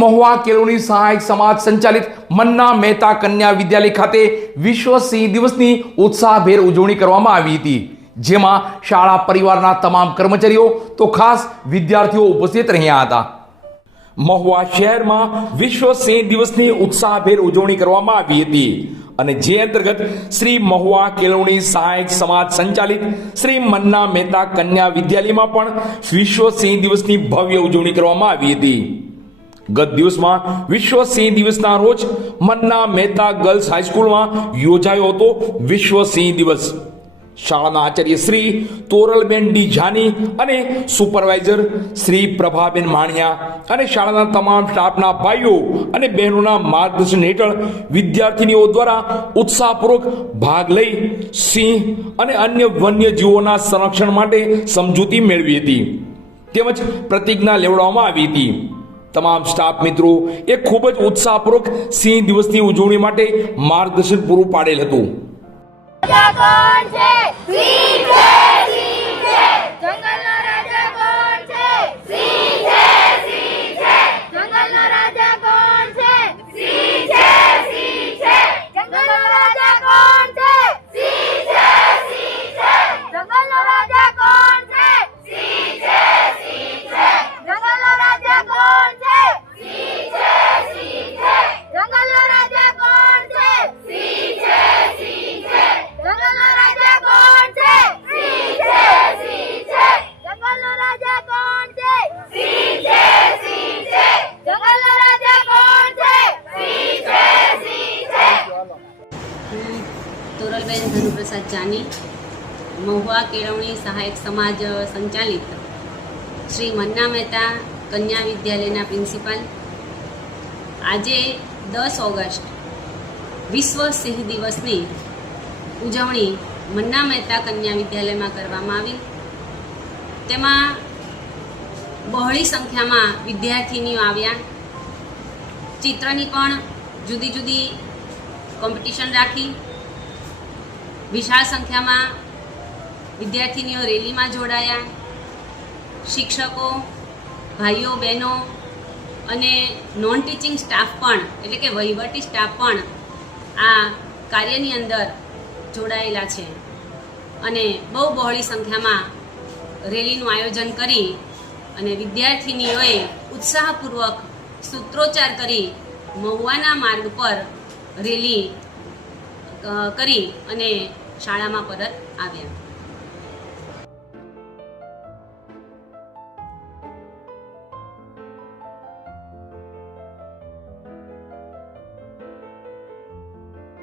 મહુવા કેળવણી સહાયક સમાજ સંચાલિત મન્ના મહેતા કન્યા વિદ્યાલય ખાતે વિશ્વ સિંહ દિવસની ઉત્સાહભેર ઉજવણી કરવામાં આવી હતી. જેમાં શાળા પરિવારના તમામ કર્મચારીઓ તો ખાસ વિદ્યાર્થીઓ ઉપસ્થિત રહ્યા હતા. મહુવા શહેરમાં વિશ્વ સિંહ દિવસની ઉત્સાહભેર ઉજવણી કરવામાં આવી હતી અને જે અંતર્ગત શ્રી મહુવા કેળવણી સહાયક સમાજ સંચાલિત શ્રી મન્ના મહેતા કન્યા વિદ્યાલયમાં પણ વિશ્વ સિંહ દિવસની ભવ્ય ઉજવણી કરવામાં આવી હતી. ગત દિવસમાં વિશ્વ સિંહ દિવસના રોજ મન્ના મહેતા ગર્લ્સ હાઈસ્કૂલમાં યોજાયો હતો વિશ્વ સિંહ દિવસ. શાળાના આચાર્ય શ્રી તોરલબેન ડી જાની અને સુપરવાઇઝર શ્રી પ્રભાબેન માણિયા અને શાળાના તમામ સ્ટાફના ભાઈઓ અને બહેનોના માર્ગદર્શન હેઠળ વિદ્યાર્થીનીઓ દ્વારા ઉત્સાહપૂર્વક ભાગ લઈ સિંહ અને અન્ય વન્ય જીવોના સંરક્ષણ માટે સમજૂતી મેળવી હતી. તેમજ પ્રતિજ્ઞા લેવડાવવામાં આવી હતી. તમામ સ્ટાફ મિત્રો, એ ખૂબ જ ઉત્સાહપૂર્વક સિંહ દિવસની ઉજવણી માટે માર્ગદર્શન પૂરું પાડેલ હતું. તોરલબેન ધનુપ્રસાદ જાની, મહુવા કેળવણી સહાયક સમાજ સંચાલિત શ્રી મન્ના મહેતા કન્યા વિદ્યાલયના પ્રિન્સિપાલ. આજે દસ ઓગસ્ટ, વિશ્વ સિંહ દિવસની ઉજવણી મન્ના મહેતા કન્યા વિદ્યાલયમાં કરવામાં આવી. તેમાં બહોળી સંખ્યામાં વિદ્યાર્થીનીઓ આવ્યા. ચિત્રની પણ જુદી જુદી કોમ્પિટિશન રાખી. વિશાળ સંખ્યામાં વિદ્યાર્થીનીઓ રેલીમાં જોડાયા. શિક્ષકો, ભાઈઓ, બહેનો અને નોન ટીચિંગ સ્ટાફ પણ, એટલે કે વહીવટી સ્ટાફ પણ આ કાર્યની અંદર જોડાયેલા છે. અને બહુ બહોળી સંખ્યામાં રેલીનું આયોજન કરી અને વિદ્યાર્થીનીઓએ ઉત્સાહપૂર્વક સૂત્રોચ્ચાર કરી મહુવાના માર્ગ પર રેલી કરી અને શાળામાં પરત આવ્યા.